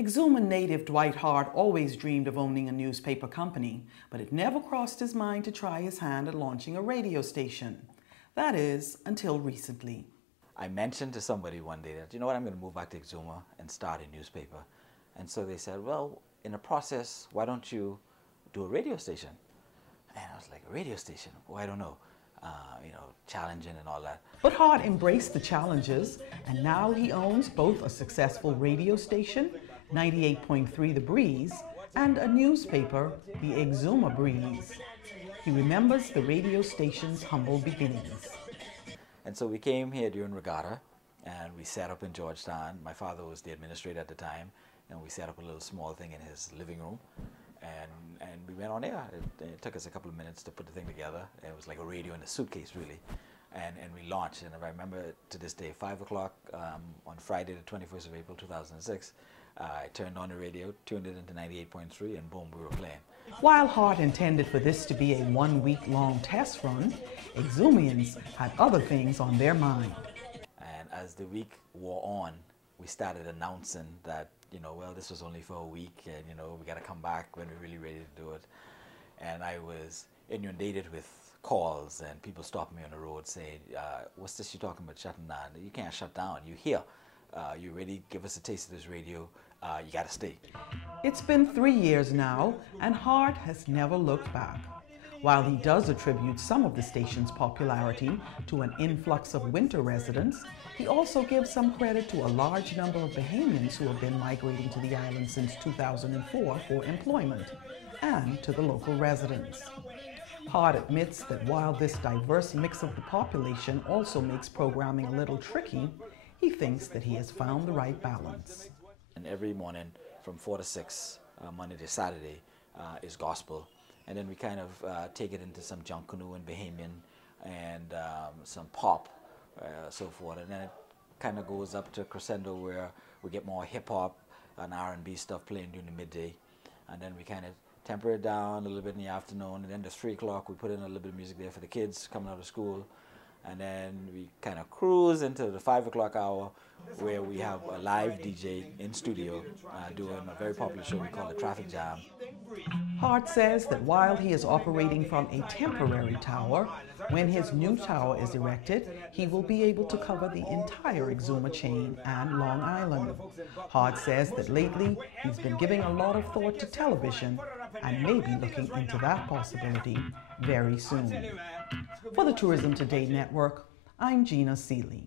Exuma native Dwight Hart always dreamed of owning a newspaper company, but it never crossed his mind to try his hand at launching a radio station. That is, until recently. I mentioned to somebody one day that, you know what, I'm going to move back to Exuma and start a newspaper. And so they said, well, in the process, why don't you do a radio station? And I was like, a radio station? Well, I don't know. Challenging and all that. But Hart embraced the challenges, and now he owns both a successful radio station, 98.3 The Breeze, and a newspaper, the Exuma Breeze. He remembers the radio station's humble beginnings. And so we came here during Regatta, and we set up in Georgetown. My father was the administrator at the time, and we set up a little small thing in his living room. And we went on air. It took us a couple of minutes to put the thing together. It was like a radio in a suitcase, really. And we launched. And I remember to this day, 5 o'clock on Friday, the 21st of April, 2006, I turned on the radio, tuned it into 98.3, and boom, we were playing. While Hart intended for this to be a one-week-long test run, Exumians had other things on their mind. And as the week wore on, we started announcing that, well, this was only for a week, and, we got to come back when we're really ready to do it. And I was inundated with calls and people stopping me on the road saying, what's this you're talking about shutting down? You can't shut down. You're here. You ready? Give us a taste of this radio. You got to stay. It's been 3 years now, and Hart has never looked back. While he does attribute some of the station's popularity to an influx of winter residents, he also gives some credit to a large number of Bahamians who have been migrating to the island since 2004 for employment, and to the local residents. Hart admits that while this diverse mix of the population also makes programming a little tricky, he thinks that he has found the right balance. And every morning from 4 to 6, Monday to Saturday, is gospel. And then we kind of take it into some Junkanoo and Bahamian and some pop, so forth. And then it kind of goes up to a crescendo where we get more hip-hop and R&B stuff playing during the midday. And then we kind of temper it down a little bit in the afternoon. And then at 3 o'clock, we put in a little bit of music there for the kids coming out of school. And then we kind of cruise into the 5 o'clock hour where we have a live DJ in studio doing a very popular show we call the Traffic Jam. Hart says that while he is operating from a temporary tower, when his new tower is erected, he will be able to cover the entire Exuma chain and Long Island. Hart says that lately he's been giving a lot of thought to television and may be looking into that possibility very soon. For the Tourism Today Network, I'm Gina Seeley.